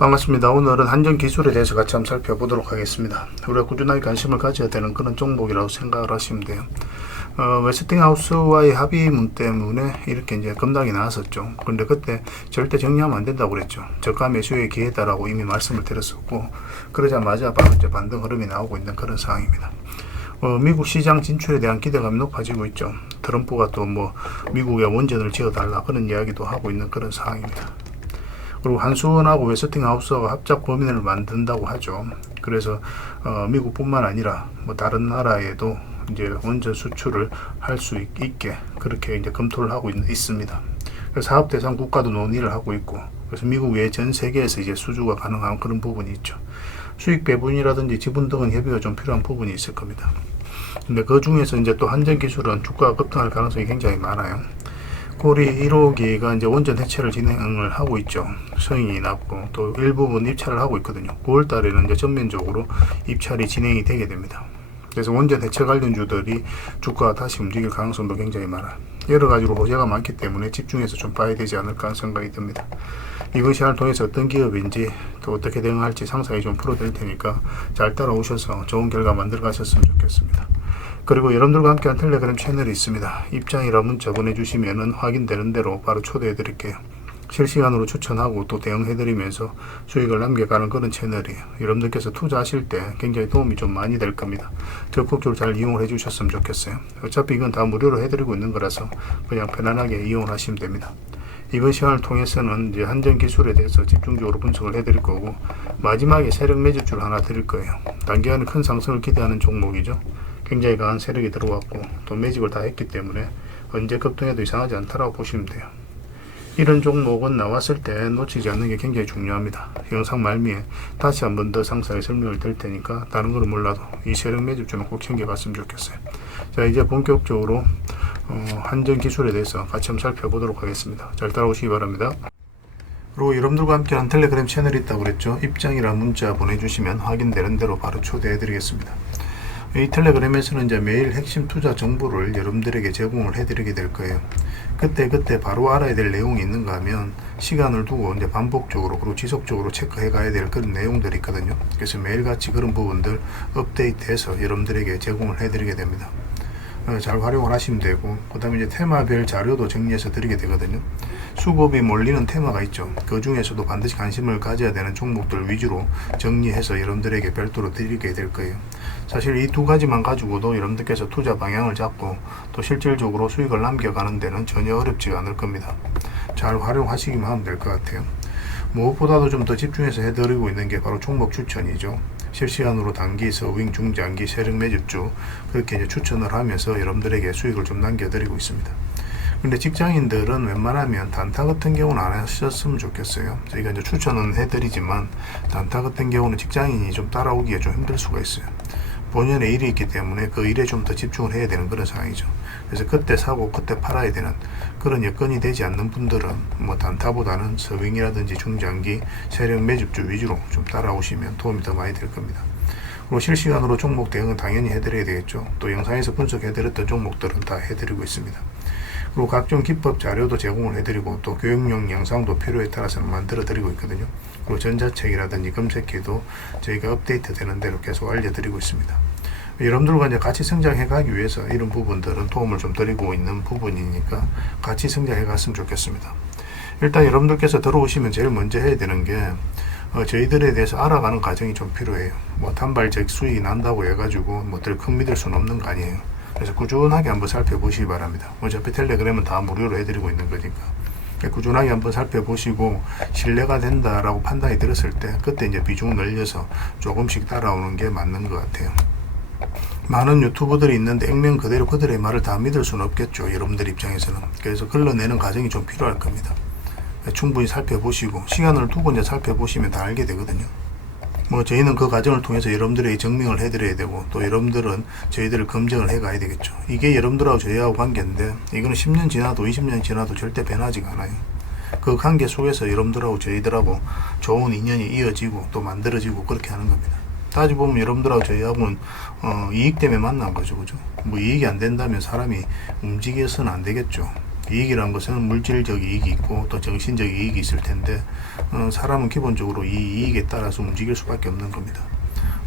반갑습니다. 오늘은 한전 기술에 대해서 같이 한번 살펴보도록 하겠습니다. 우리가 꾸준하게 관심을 가져야 되는 그런 종목이라고 생각을 하시면 돼요. 어, 웨스팅하우스와의 합의문 때문에 이렇게 이제 급락이 나왔었죠. 그런데 그때 절대 정리하면 안 된다고 그랬죠. 저가 매수의 기회다라고 이미 말씀을 드렸었고, 그러자마자 바로 이제 반등 흐름이 나오고 있는 그런 상황입니다. 어, 미국 시장 진출에 대한 기대감이 높아지고 있죠. 트럼프가 또 뭐 미국의 원전을 지어달라 그런 이야기도 하고 있는 그런 상황입니다. 그리고 한수원하고 웨스팅하우스가 합작 범인을 만든다고 하죠. 그래서 어, 미국뿐만 아니라 뭐 다른 나라에도 이제 원전 수출을 할 수 있게 그렇게 이제 검토를 하고 있, 있습니다. 그래서 사업 대상 국가도 논의를 하고 있고 그래서 미국 외 전 세계에서 이제 수주가 가능한 그런 부분이 있죠. 수익 배분이라든지 지분 등은 협의가 좀 필요한 부분이 있을 겁니다. 근데 그 중에서 이제 또 한전 기술은 주가가 급등할 가능성이 굉장히 많아요. 고리 1호기가 이제 원전 해체를 진행을 하고 있죠. 승인이 났고 또 일부분 입찰을 하고 있거든요. 9월 달에는 이제 전면적으로 입찰이 진행이 되게 됩니다. 그래서 원전 해체 관련주들이 주가가 다시 움직일 가능성도 굉장히 많아요. 여러 가지로 호재가 많기 때문에 집중해서 좀 봐야 되지 않을까 생각이 듭니다. 이번 시간을 통해서 어떤 기업인지 또 어떻게 대응할지 상세히 좀 풀어드릴 테니까 잘 따라오셔서 좋은 결과 만들어 가셨으면 좋겠습니다. 그리고 여러분들과 함께한 텔레그램 채널이 있습니다. 입장이라 문자 보내주시면 확인되는 대로 바로 초대해 드릴게요. 실시간으로 추천하고 또 대응해 드리면서 수익을 남겨가는 그런 채널이에요. 여러분들께서 투자하실 때 굉장히 도움이 좀 많이 될 겁니다. 적극적으로 잘 이용을 해 주셨으면 좋겠어요. 어차피 이건 다 무료로 해드리고 있는 거라서 그냥 편안하게 이용을 하시면 됩니다. 이번 시간을 통해서는 이제 한전 기술에 대해서 집중적으로 분석을 해드릴 거고 마지막에 세력 매집주를 하나 드릴 거예요. 단기간에 큰 상승을 기대하는 종목이죠. 굉장히 강한 세력이 들어왔고 또 매집을 다 했기 때문에 언제 급등해도 이상하지 않다라고 보시면 돼요. 이런 종목은 나왔을 때 놓치지 않는 게 굉장히 중요합니다. 영상 말미에 다시 한 번 더 상세하게 설명을 드릴 테니까 다른 거는 몰라도 이 세력 매집주는 꼭 챙겨봤으면 좋겠어요. 자 이제 본격적으로 어, 한전 기술에 대해서 같이 한번 살펴보도록 하겠습니다. 잘 따라오시기 바랍니다. 그리고 여러분들과 함께한 텔레그램 채널이 있다고 그랬죠. 입장이라 문자 보내주시면 확인되는 대로 바로 초대해드리겠습니다. 이 텔레그램에서는 이제 매일 핵심 투자 정보를 여러분들에게 제공을 해드리게 될 거예요. 그때 그때 바로 알아야 될 내용이 있는가 하면 시간을 두고 이제 반복적으로 그리고 지속적으로 체크해 가야 될 그런 내용들이 있거든요. 그래서 매일같이 그런 부분들 업데이트해서 여러분들에게 제공을 해드리게 됩니다. 어, 잘 활용을 하시면 되고 그 다음에 이제 테마별 자료도 정리해서 드리게 되거든요. 수급이 몰리는 테마가 있죠. 그 중에서도 반드시 관심을 가져야 되는 종목들 위주로 정리해서 여러분들에게 별도로 드리게 될 거예요. 사실 이 두 가지만 가지고도 여러분들께서 투자 방향을 잡고 또 실질적으로 수익을 남겨가는 데는 전혀 어렵지 않을 겁니다. 잘 활용하시기만 하면 될 것 같아요 무엇보다도 좀 더 집중해서 해드리고 있는 게 바로 종목 추천이죠 실시간으로 단기, 서윙, 중장기, 세력 매집주 그렇게 이제 추천을 하면서 여러분들에게 수익을 좀 남겨드리고 있습니다. 근데 직장인들은 웬만하면 단타 같은 경우는 안 하셨으면 좋겠어요. 저희가 이제 추천은 해드리지만 단타 같은 경우는 직장인이 좀 따라오기에 좀 힘들 수가 있어요. 본연의 일이 있기 때문에 그 일에 좀 더 집중을 해야 되는 그런 상황이죠. 그래서 그때 사고 그때 팔아야 되는 그런 여건이 되지 않는 분들은 뭐 단타보다는 서윙이라든지 중장기 세력 매집주 위주로 좀 따라오시면 도움이 더 많이 될 겁니다. 그리고 실시간으로 종목 대응은 당연히 해드려야 되겠죠. 또 영상에서 분석해드렸던 종목들은 다 해드리고 있습니다. 그리고 각종 기법 자료도 제공을 해드리고 또 교육용 영상도 필요에 따라서는 만들어 드리고 있거든요. 그리고 전자책이라든지 검색기도 저희가 업데이트 되는 대로 계속 알려드리고 있습니다. 여러분들과 이제 같이 성장해 가기 위해서 이런 부분들은 도움을 좀 드리고 있는 부분이니까 같이 성장해 갔으면 좋겠습니다. 일단 여러분들께서 들어오시면 제일 먼저 해야 되는 게 어, 저희들에 대해서 알아가는 과정이 좀 필요해요. 뭐 단발적 수익이 난다고 해가지고 뭐들 큰 믿을 수는 없는 거 아니에요. 그래서 꾸준하게 한번 살펴보시기 바랍니다. 어차피 텔레그램은 다 무료로 해드리고 있는 거니까. 꾸준하게 한번 살펴보시고 신뢰가 된다라고 판단이 들었을 때 그때 이제 비중을 늘려서 조금씩 따라오는 게 맞는 것 같아요. 많은 유튜버들이 있는데 액면 그대로 그들의 말을 다 믿을 수는 없겠죠. 여러분들 입장에서는. 그래서 걸러내는 과정이 좀 필요할 겁니다. 충분히 살펴보시고 시간을 두고 이제 살펴보시면 다 알게 되거든요. 뭐 저희는 그 과정을 통해서 여러분들에게 증명을 해드려야 되고 또 여러분들은 저희들을 검증을 해가야 되겠죠. 이게 여러분들하고 저희하고 관계인데 이거는 10년 지나도 20년 지나도 절대 변하지가 않아요. 그 관계 속에서 여러분들하고 저희들하고 좋은 인연이 이어지고 또 만들어지고 그렇게 하는 겁니다. 따지고 보면 여러분들하고 저희하고는 어, 이익 때문에 만난 거죠, 그죠? 뭐 이익이 안 된다면 사람이 움직여서는 안 되겠죠. 이익이란 것은 물질적 이익이 있고 또 정신적 이익이 있을 텐데 어, 사람은 기본적으로 이 이익에 따라서 움직일 수밖에 없는 겁니다.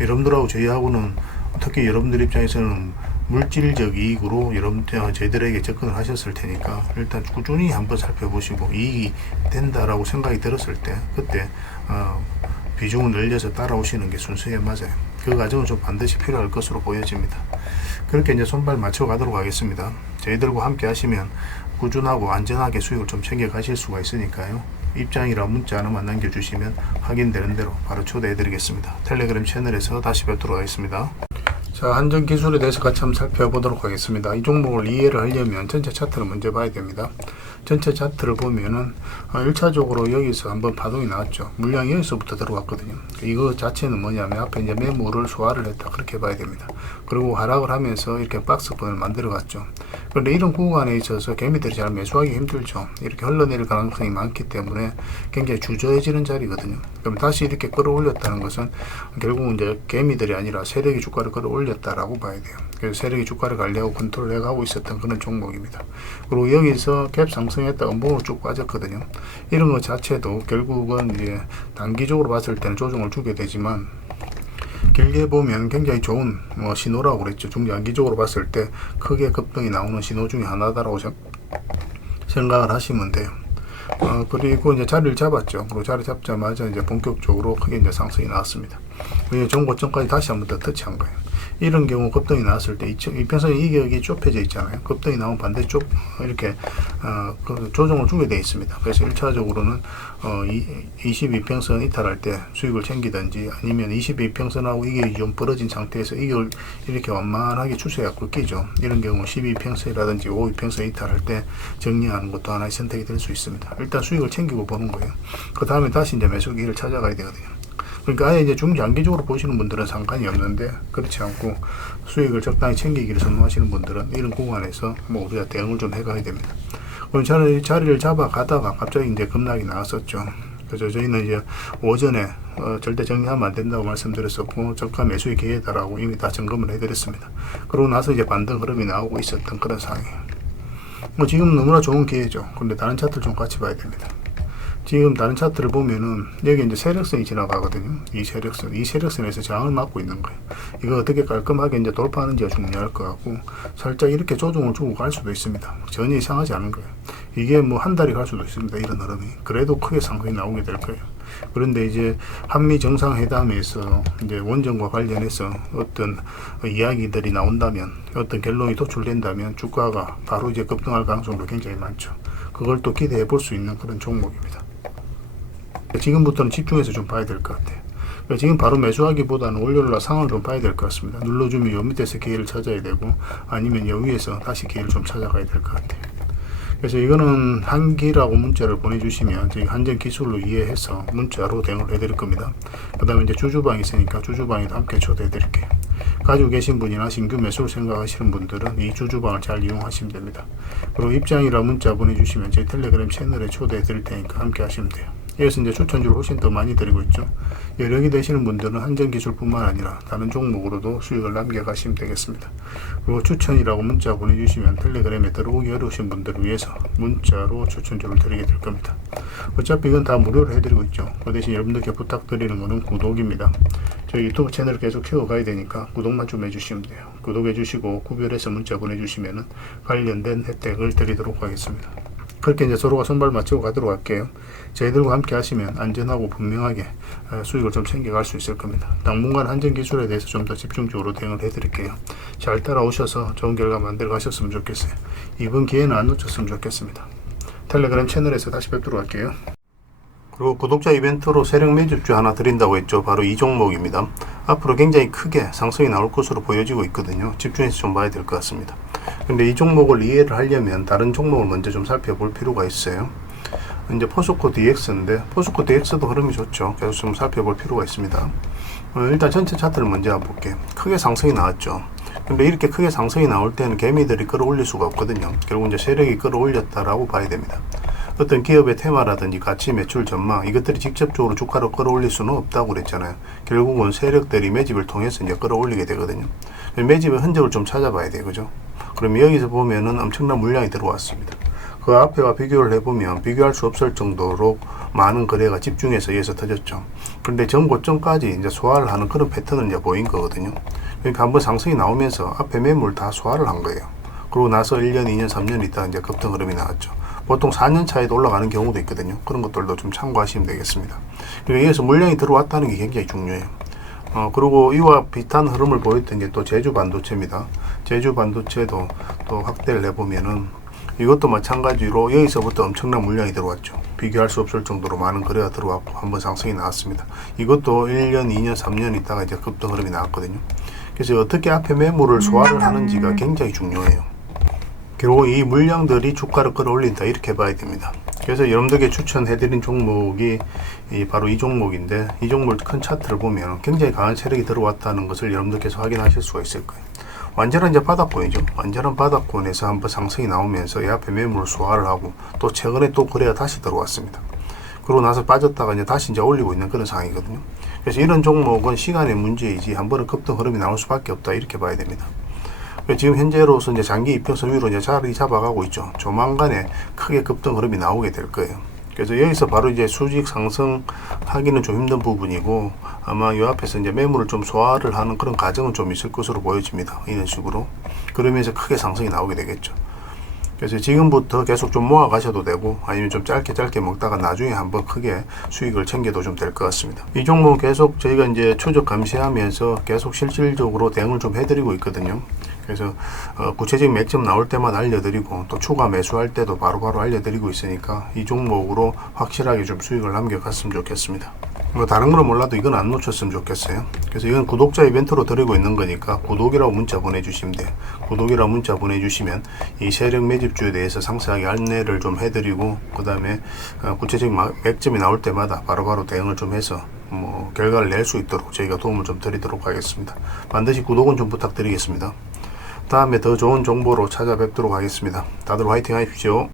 여러분들하고 저희하고는 특히 여러분들 입장에서는 물질적 이익으로 여러분 어, 저희들에게 접근을 하셨을 테니까 일단 꾸준히 한번 살펴보시고 이익이 된다라고 생각이 들었을 때 그때 어, 비중을 늘려서 따라오시는 게 순서에 맞아요. 그 과정은 좀 반드시 필요할 것으로 보여집니다. 그렇게 이제 손발 맞춰 가도록 하겠습니다. 저희들과 함께 하시면 꾸준하고 안전하게 수익을 좀 챙겨 가실 수가 있으니까요. 입장이라 문자 하나만 남겨주시면 확인되는 대로 바로 초대해 드리겠습니다. 텔레그램 채널에서 다시 뵙도록 하겠습니다. 자, 한전 기술에 대해서 같이 한번 살펴보도록 하겠습니다. 이 종목을 이해를 하려면 전체 차트를 먼저 봐야 됩니다. 전체 차트를 보면은 어, 1차적으로 여기서 한번 파동이 나왔죠. 물량이 여기서부터 들어왔거든요. 이거 자체는 뭐냐면 앞에 이제 매물을 소화를 했다 그렇게 봐야 됩니다. 그리고 하락을 하면서 이렇게 박스권을 만들어 갔죠. 그런데 이런 구간에 있어서 개미들이 잘 매수하기 힘들죠. 이렇게 흘러내릴 가능성이 많기 때문에 굉장히 주저해지는 자리거든요. 그럼 다시 이렇게 끌어올렸다는 것은 결국은 이제 개미들이 아니라 세력이 주가를 끌어올렸다라고 봐야 돼요. 그래서 세력이 주가를 관리하고 컨트롤 해 가고 있었던 그런 종목입니다. 그리고 여기서 갭 상승 했다가 음봉으로 쭉 빠졌거든요. 이런 것 자체도 결국은 이제 단기적으로 봤을 때는 조정을 주게 되지만 길게 보면 굉장히 좋은 뭐 신호라고 그랬죠. 중장기적으로 봤을 때 크게 급등이 나오는 신호 중에 하나다라고 생- 생각을 하시면 돼요. 어, 그리고 이제 자리를 잡았죠. 그리고 자리 잡자마자 이제 본격적으로 크게 이제 상승이 나왔습니다. 이게 정고점까지 다시 한 번 더 터치한 거예요. 이런 경우 급등이 나왔을 때 이평선 이격이 좁혀져 있잖아요. 급등이 나오면 반대쪽 이렇게 어, 그 조정을 주게 돼 있습니다. 그래서 1차적으로는 어, 이, 22평선 이탈할 때 수익을 챙기든지 아니면 22평선하고 이게 좀 벌어진 상태에서 이걸 이렇게 완만하게 추세가 꺾이죠. 이런 경우 12평선이라든지 52평선 이탈할 때 정리하는 것도 하나의 선택이 될 수 있습니다. 일단 수익을 챙기고 보는 거예요. 그 다음에 다시 이제 매수기를 찾아가야 되거든요. 그러니까 아예 이제 중장기적으로 보시는 분들은 상관이 없는데 그렇지 않고 수익을 적당히 챙기기를 선호하시는 분들은 이런 구간에서 뭐 우리가 대응을 좀 해가야 됩니다. 그럼 자리, 자리를 잡아 가다가 갑자기 이제 급락이 나왔었죠. 그래서 저희는 이제 오전에 어, 절대 정리하면 안 된다고 말씀드렸었고 저가 매수의 기회다라고 이미 다 점검을 해드렸습니다. 그러고 나서 이제 반등 흐름이 나오고 있었던 그런 상황이에요. 뭐 지금 너무나 좋은 기회죠. 근데 다른 차트를 좀 같이 봐야 됩니다. 지금 다른 차트를 보면은 여기 이제 세력선이 지나가거든요. 이 세력선, 이 세력선에서 저항을 막고 있는 거예요. 이거 어떻게 깔끔하게 이제 돌파하는지가 중요할 것 같고 살짝 이렇게 조정을 주고 갈 수도 있습니다. 전혀 이상하지 않은 거예요. 이게 뭐 한 달이 갈 수도 있습니다. 이런 흐름이. 그래도 크게 상승이 나오게 될 거예요. 그런데 이제 한미 정상회담에서 이제 원전과 관련해서 어떤 이야기들이 나온다면 어떤 결론이 도출된다면 주가가 바로 이제 급등할 가능성도 굉장히 많죠. 그걸 또 기대해 볼 수 있는 그런 종목입니다. 지금부터는 집중해서 좀 봐야 될 것 같아요. 그러니까 지금 바로 매수하기보다는 월요일날 상황을 좀 봐야 될 것 같습니다. 눌러주면 요 밑에서 기회를 찾아야 되고 아니면 요 위에서 다시 기회를 좀 찾아가야 될 것 같아요. 그래서 이거는 한기라고 문자를 보내주시면 저희 한전 기술로 이해해서 문자로 대응을 해드릴 겁니다. 그 다음에 이제 주주방이 있으니까 주주방에도 함께 초대해 드릴게요. 가지고 계신 분이나 신규 매수를 생각하시는 분들은 이 주주방을 잘 이용하시면 됩니다. 그리고 입장이라 문자 보내주시면 제 텔레그램 채널에 초대해 드릴 테니까 함께 하시면 돼요. 여기서 이제 추천주를 훨씬 더 많이 드리고 있죠. 여력이 되시는 분들은 한전기술뿐만 아니라 다른 종목으로도 수익을 남겨가시면 되겠습니다. 그리고 추천이라고 문자 보내주시면 텔레그램에 들어오기 어려우신 분들을 위해서 문자로 추천주를 드리게 될 겁니다. 어차피 이건 다 무료로 해드리고 있죠. 그 대신 여러분들께 부탁드리는 것은 구독입니다. 저희 유튜브 채널 계속 키워가야 되니까 구독만 좀 해주시면 돼요. 구독해주시고 구별해서 문자 보내주시면 관련된 혜택을 드리도록 하겠습니다. 그렇게 이제 서로가 손발 맞추고 가도록 할게요. 저희들과 함께 하시면 안전하고 분명하게 어, 수익을 좀 챙겨갈 수 있을 겁니다. 당분간 한전 기술에 대해서 좀 더 집중적으로 대응을 해드릴게요. 잘 따라오셔서 좋은 결과 만들어 가셨으면 좋겠어요. 이번 기회는 안 놓쳤으면 좋겠습니다. 텔레그램 채널에서 다시 뵙도록 할게요. 그리고 구독자 이벤트로 세력 매집주 하나 드린다고 했죠. 바로 이 종목입니다. 앞으로 굉장히 크게 상승이 나올 것으로 보여지고 있거든요. 집중해서 좀 봐야 될 것 같습니다. 근데 이 종목을 이해를 하려면 다른 종목을 먼저 좀 살펴볼 필요가 있어요. 이제 포스코 DX인데 포스코 DX도 흐름이 좋죠. 계속 좀 살펴볼 필요가 있습니다. 어, 일단 전체 차트를 먼저 볼게요. 크게 상승이 나왔죠. 근데 이렇게 크게 상승이 나올 때는 개미들이 끌어올릴 수가 없거든요. 결국 이제 세력이 끌어올렸다라고 봐야 됩니다. 어떤 기업의 테마라든지 가치 매출 전망 이것들이 직접적으로 주가를 끌어올릴 수는 없다고 그랬잖아요. 결국은 세력들이 매집을 통해서 이제 끌어올리게 되거든요. 매집의 흔적을 좀 찾아봐야 돼요. 그죠? 그럼 여기서 보면은 엄청난 물량이 들어왔습니다. 그 앞에와 비교를 해보면 비교할 수 없을 정도로 많은 거래가 집중해서 의해서 터졌죠. 그런데 전 고점까지 이제 소화를 하는 그런 패턴을 이제 보인 거거든요. 그러니까 한번 상승이 나오면서 앞에 매물 다 소화를 한 거예요. 그러고 나서 1년, 2년, 3년 있다가 이제 급등 흐름이 나왔죠. 보통 4년 차에도 올라가는 경우도 있거든요. 그런 것들도 좀 참고하시면 되겠습니다. 그리고 여기서 물량이 들어왔다는 게 굉장히 중요해요. 어, 그리고 이와 비슷한 흐름을 보였던 게 또 제주 반도체입니다. 제주 반도체도 또 확대를 해보면은 이것도 마찬가지로 여기서부터 엄청난 물량이 들어왔죠. 비교할 수 없을 정도로 많은 거래가 들어왔고 한번 상승이 나왔습니다. 이것도 1년, 2년, 3년 있다가 이제 급등 흐름이 나왔거든요. 그래서 어떻게 앞에 매물을 소화를 하는지가 굉장히 중요해요. 결국 이 물량들이 주가를 끌어올린다 이렇게 봐야 됩니다. 그래서 여러분들께 추천해드린 종목이 이 바로 이 종목인데 이 종목 큰 차트를 보면 굉장히 강한 세력이 들어왔다는 것을 여러분들께서 확인하실 수가 있을 거예요. 완전한 이제 바닥권이죠. 완전한 바닥권에서 한번 상승이 나오면서 이 앞에 매물을 소화를 하고 또 최근에 또 거래가 다시 들어왔습니다. 그러고 나서 빠졌다가 이제 다시 이제 올리고 있는 그런 상황이거든요. 그래서 이런 종목은 시간의 문제이지 한 번은 급등 흐름이 나올 수밖에 없다 이렇게 봐야 됩니다. 지금 현재로서 이제 장기 이평선 위로 이제 자리 잡아가고 있죠. 조만간에 크게 급등 흐름이 나오게 될 거예요. 그래서 여기서 바로 이제 수직 상승하기는 좀 힘든 부분이고 아마 이 앞에서 이제 매물을 좀 소화를 하는 그런 과정은 좀 있을 것으로 보여집니다. 이런 식으로 그러면서 크게 상승이 나오게 되겠죠. 그래서 지금부터 계속 좀 모아 가셔도 되고 아니면 좀 짧게 짧게 먹다가 나중에 한번 크게 수익을 챙겨도 좀 될 것 같습니다. 이 종목은 계속 저희가 이제 추적 감시하면서 계속 실질적으로 대응을 좀 해드리고 있거든요. 그래서 어, 구체적인 맥점 나올 때마다 알려드리고 또 추가 매수할 때도 바로 바로 알려드리고 있으니까 이 종목으로 확실하게 좀 수익을 남겨갔으면 좋겠습니다. 뭐 다른 거는 몰라도 이건 안 놓쳤으면 좋겠어요. 그래서 이건 구독자 이벤트로 드리고 있는 거니까 구독이라고 문자 보내주시면 돼요. 구독이라고 문자 보내주시면 이 세력 매집주에 대해서 상세하게 안내를 좀 해드리고 그 다음에 어, 구체적인 마- 맥점이 나올 때마다 바로 바로 대응을 좀 해서 뭐 결과를 낼 수 있도록 저희가 도움을 좀 드리도록 하겠습니다. 반드시 구독은 좀 부탁드리겠습니다. 다음에 더 좋은 정보로 찾아뵙도록 하겠습니다. 다들 화이팅 하십시오.